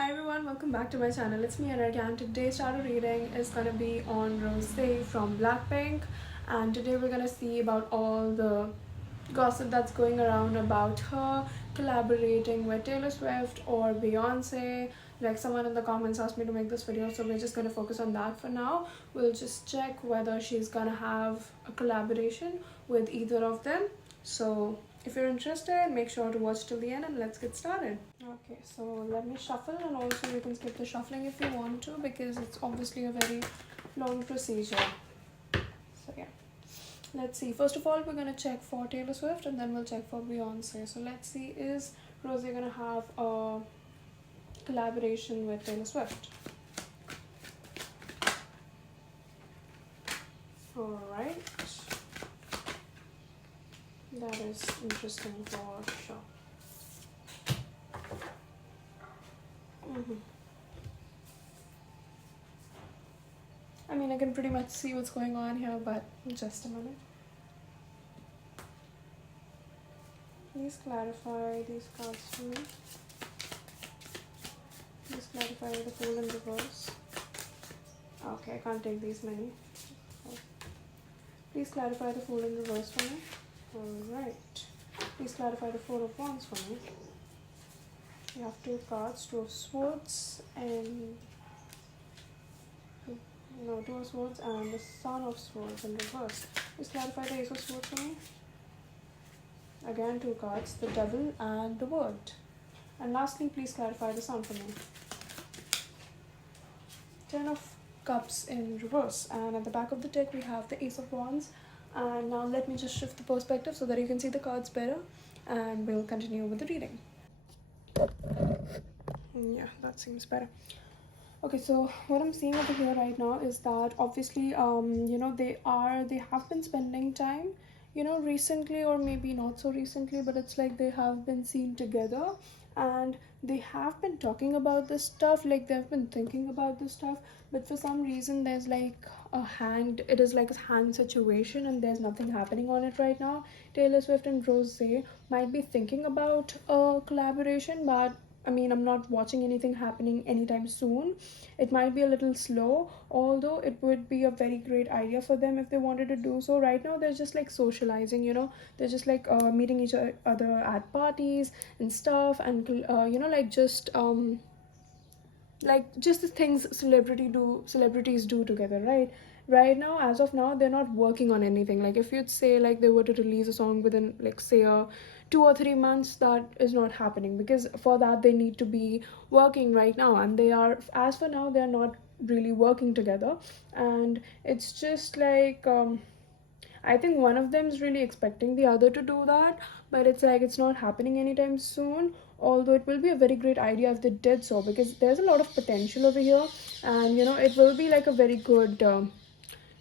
Hi everyone, welcome back to my channel. It's me Anarghya and today's tarot reading is gonna be on Rosé from Blackpink, and today we're gonna see about all the gossip that's going around about her collaborating with Taylor Swift or Beyonce. Like someone in the comments asked me to make this video, so we're just gonna focus on that for now. We'll just check whether she's gonna have a collaboration with either of them. So if you're interested, make sure to watch till the end and let's get started. Okay, so let me shuffle, and also you can skip the shuffling if you want to because it's obviously a very long procedure. So yeah, let's see. First of all, we're gonna check for Taylor Swift and then we'll check for Beyonce. So let's see, is Rosé gonna have a collaboration with Taylor Swift? Alright, that is interesting for sure. I mean, I can pretty much see what's going on here, but just a minute. Please clarify these cards for me. Please clarify the Fool in reverse. Okay, I can't take these many. Please clarify the Fool in reverse for me. Alright. Please clarify the Four of Wands for me. You have two cards, Two of Swords and Two of Swords and the Son of Swords in reverse. Please clarify the Ace of Swords for me. Again, two cards, the Devil and the Word. And lastly, please clarify the Sun for me. Ten of Cups in reverse, and at the back of the deck we have the Ace of Wands. And now let me just shift the perspective so that you can see the cards better, and we'll continue with the reading. Yeah, that seems better. Okay, so what I'm seeing over here right now is that obviously they have been spending time, recently, or maybe not so recently, but it's like they have been seen together and they have been talking about this stuff, like they've been thinking about this stuff, but for some reason there's like it is like a hanged situation and there's nothing happening on it right now. Taylor Swift and Rosé might be thinking about a collaboration, but I mean, I'm not watching anything happening anytime soon. It might be a little slow, although it would be a very great idea for them if they wanted to do so. Right now, they're just like socializing, they're just like meeting each other at parties and stuff, and just the things celebrities do together, right now, as of now, they're not working on anything. Like if you'd say like they were to release a song within like say a 2 or 3 months, that is not happening because for that they need to be working right now, and they are, as for now, they're not really working together. And it's just like I think one of them is really expecting the other to do that, but it's like it's not happening anytime soon. Although it will be a very great idea if they did so, because there's a lot of potential over here, and it will be like a very good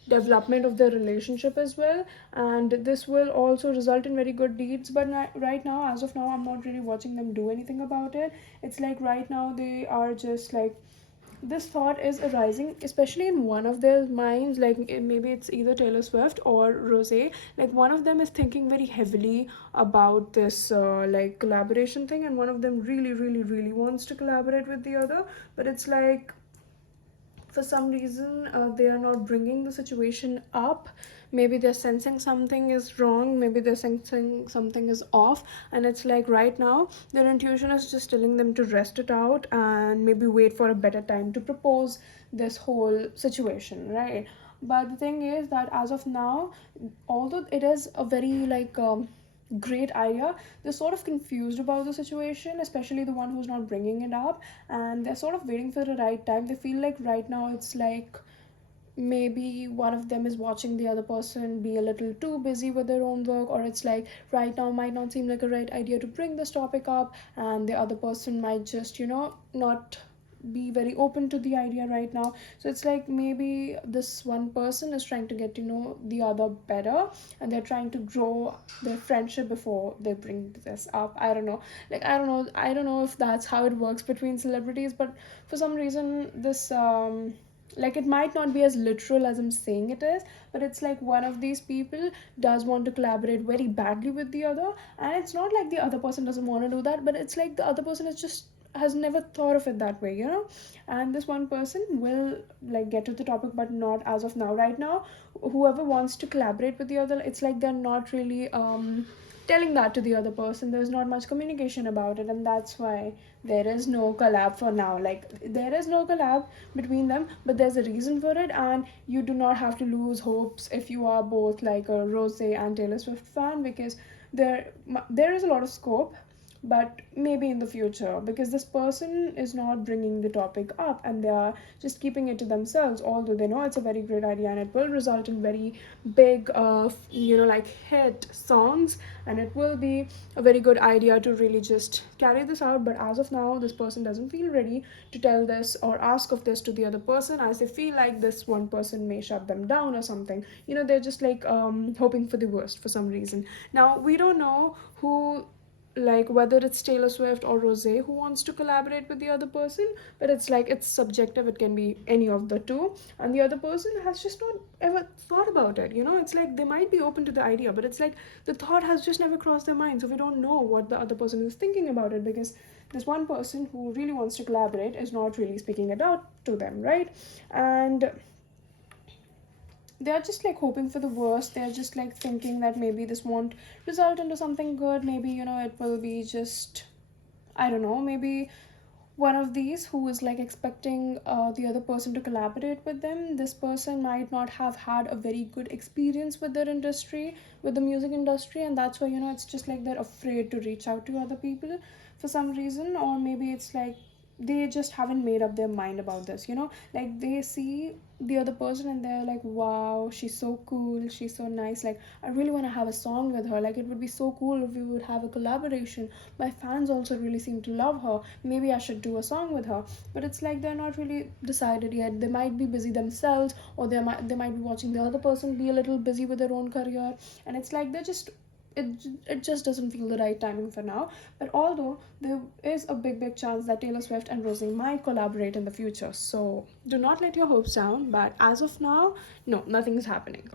development of the relationship as well, and this will also result in very good deeds. But right now, as of now, I'm not really watching them do anything about it. It's like right now they are just like, this thought is arising especially in one of their minds, like maybe it's either Taylor Swift or Rosé. Like one of them is thinking very heavily about this like collaboration thing, and one of them really really really wants to collaborate with the other, but it's like for some reason they are not bringing the situation up. Maybe they're sensing something is wrong, maybe they're sensing something is off, and it's like right now their intuition is just telling them to rest it out and maybe wait for a better time to propose this whole situation, right? But the thing is that as of now, although it is a very like great idea, they're sort of confused about the situation, especially the one who's not bringing it up, and they're sort of waiting for the right time. They feel like right now it's like maybe one of them is watching the other person be a little too busy with their own work, or it's like right now might not seem like a right idea to bring this topic up, and the other person might just not be very open to the idea right now. So it's like maybe this one person is trying to get to know the other better, and they're trying to grow their friendship before they bring this up. I don't know, like I don't know if that's how it works between celebrities, but for some reason this like it might not be as literal as I'm saying it is, but it's like one of these people does want to collaborate very badly with the other, and it's not like the other person doesn't want to do that, but it's like the other person is just has never thought of it that way, you know. And this one person will like get to the topic, but not as of now. Right now, whoever wants to collaborate with the other, it's like they're not really telling that to the other person. There's not much communication about it, and that's why there is no collab for now. Like, there is no collab between them, but there's a reason for it, and you do not have to lose hopes if you are both like a rosé and Taylor Swift fan, because there is a lot of scope, but maybe in the future, because this person is not bringing the topic up and they are just keeping it to themselves, although they know it's a very great idea and it will result in very big like hit songs, and it will be a very good idea to really just carry this out. But as of now, this person doesn't feel ready to tell this or ask of this to the other person, as they feel like this one person may shut them down or something. They're just like hoping for the worst for some reason. Now, we don't know who, like, whether it's Taylor Swift or Rosé who wants to collaborate with the other person, but it's like it's subjective. It can be any of the two, and the other person has just not ever thought about it. It's like they might be open to the idea, but it's like the thought has just never crossed their mind. So we don't know what the other person is thinking about it, because this one person who really wants to collaborate is not really speaking it out to them, right? And they're just like hoping for the worst. They're just like thinking that maybe this won't result into something good. Maybe, it will be just, I don't know, maybe one of these who is like expecting the other person to collaborate with them. This person might not have had a very good experience with their industry, with the music industry, and that's why, it's just like they're afraid to reach out to other people for some reason. Or maybe it's like they just haven't made up their mind about this. Like, they see the other person and they're like, wow, she's so cool, she's so nice, like I really want to have a song with her. Like, it would be so cool if we would have a collaboration. My fans also really seem to love her, maybe I should do a song with her. But it's like they're not really decided yet. They might be busy themselves, or they might be watching the other person be a little busy with their own career, and it's like they're just, it just doesn't feel the right timing for now. But although there is a big chance that Taylor Swift and Rosé might collaborate in the future, so do not let your hopes down. But as of now, no, nothing is happening.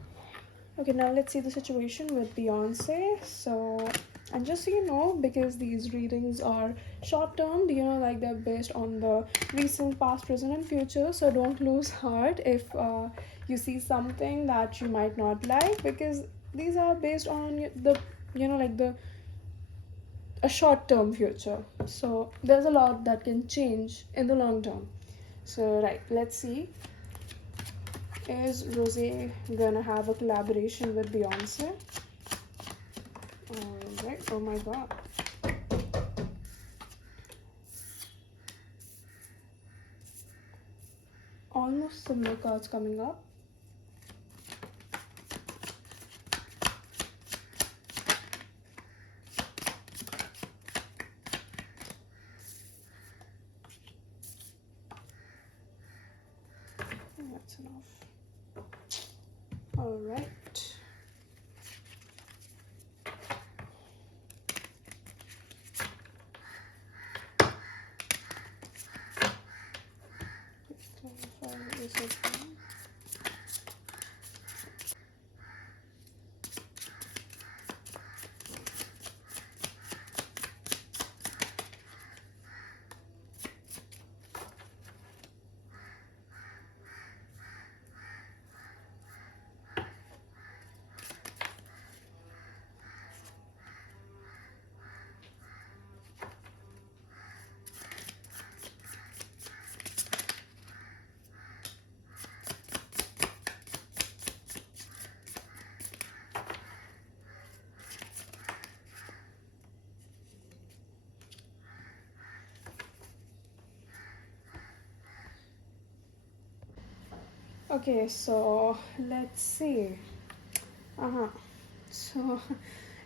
Okay, now let's see the situation with Beyonce. So, and just so you know, because these readings are short term, like they're based on the recent, past, present, and future. So don't lose heart if you see something that you might not like, because these are based on the, like the a short term future. So there's a lot that can change in the long term. So, right, let's see. Is Rosé gonna have a collaboration with Beyonce? Alright, oh my god. Almost similar cards coming up. That's enough. Alright. Okay, so let's see. So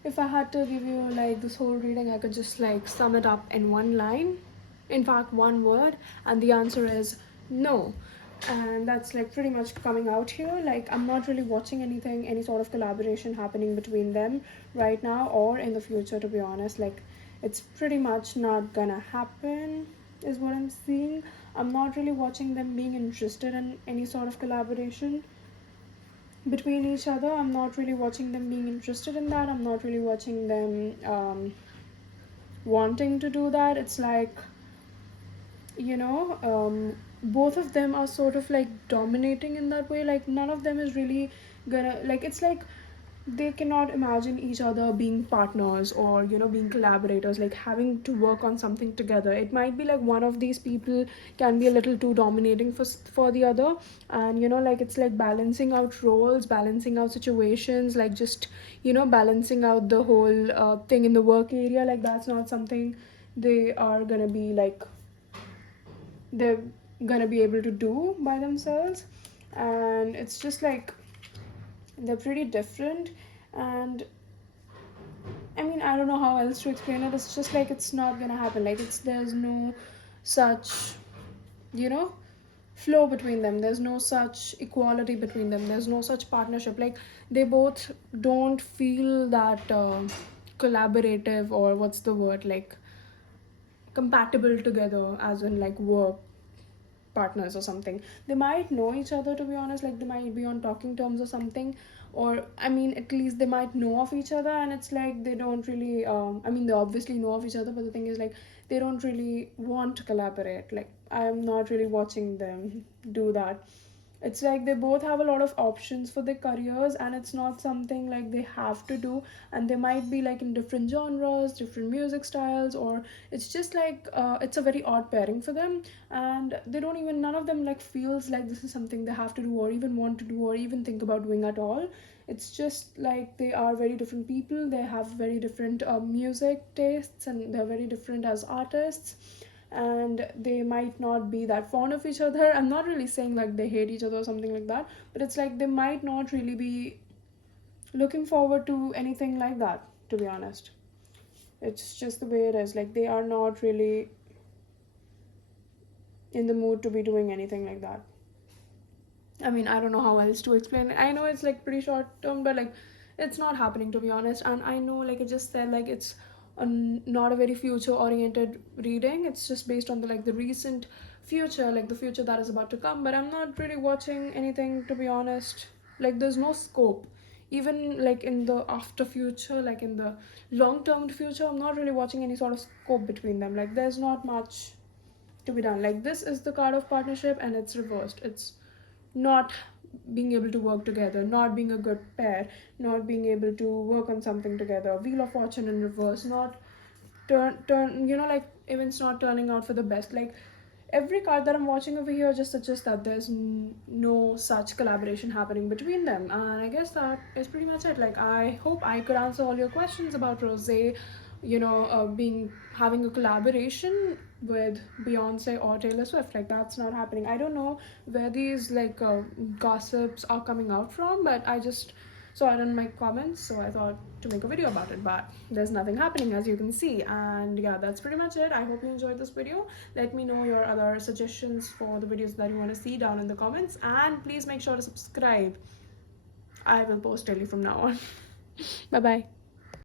if I had to give you like this whole reading, I could just like sum it up in one line, in fact one word, and the answer is no. And that's like pretty much coming out here. Like, I'm not really watching any sort of collaboration happening between them right now or in the future, to be honest. Like, it's pretty much not gonna happen, is what I'm seeing. I'm not really watching them being interested in any sort of collaboration between each other. I'm not really watching them being interested in that. I'm not really watching them wanting to do that. It's like you know, both of them are sort of like dominating in that way. Like none of them is really gonna, like, it's like they cannot imagine each other being partners or, you know, being collaborators, like having to work on something together. It might be like one of these people can be a little too dominating for the other, and you know, like it's like balancing out roles, balancing out situations, like just, you know, balancing out the whole thing in the work area. Like that's not something they are gonna be like, they're gonna be able to do by themselves. And it's just like they're pretty different. And I mean, I don't know how else to explain it. It's just like it's not gonna happen. Like it's, there's no such, you know, flow between them. There's no such equality between them. There's no such partnership. Like they both don't feel that collaborative, or what's the word, like compatible together, as in like work partners or something. They might know each other, to be honest, like they might be on talking terms or something, or I mean at least they might know of each other, and it's like they don't really I mean they obviously know of each other, but the thing is like they don't really want to collaborate. Like I'm not really watching them do that. It's like they both have a lot of options for their careers, and it's not something like they have to do. And they might be like in different genres, different music styles, or it's just like it's a very odd pairing for them. And they don't even, none of them like feels like this is something they have to do or even want to do or even think about doing at all. It's just like they are very different people. They have very different music tastes, and they're very different as artists. And they might not be that fond of each other. I'm not really saying like they hate each other or something like that, but it's like they might not really be looking forward to anything like that, to be honest. It's just the way it is. Like they are not really in the mood to be doing anything like that. I mean, I don't know how else to explain it. I know it's like pretty short term, but like it's not happening, to be honest. And I know, like I just said, like it's not a very future oriented reading. It's just based on the like the recent future, like the future that is about to come. But I'm not really watching anything, to be honest. Like there's no scope. Even like in the after future, like in the long term future, I'm not really watching any sort of scope between them. Like there's not much to be done. Like this is the card of partnership, and it's reversed. It's not being able to work together, not being a good pair, not being able to work on something together. Wheel of Fortune in reverse, not turn, you know, like events not turning out for the best. Like every card that I'm watching over here just suggests that there's no such collaboration happening between them. And I guess that is pretty much it. Like I hope I could answer all your questions about rosé, you know, being having a collaboration with Beyonce or Taylor Swift. Like that's not happening. I don't know where these like gossips are coming out from, but I just saw it in my comments, so I thought to make a video about it. But there's nothing happening, as you can see. And yeah, that's pretty much it. I hope you enjoyed this video. Let me know your other suggestions for the videos that you want to see down in the comments, and please make sure to subscribe. I will post daily from now on. Bye bye.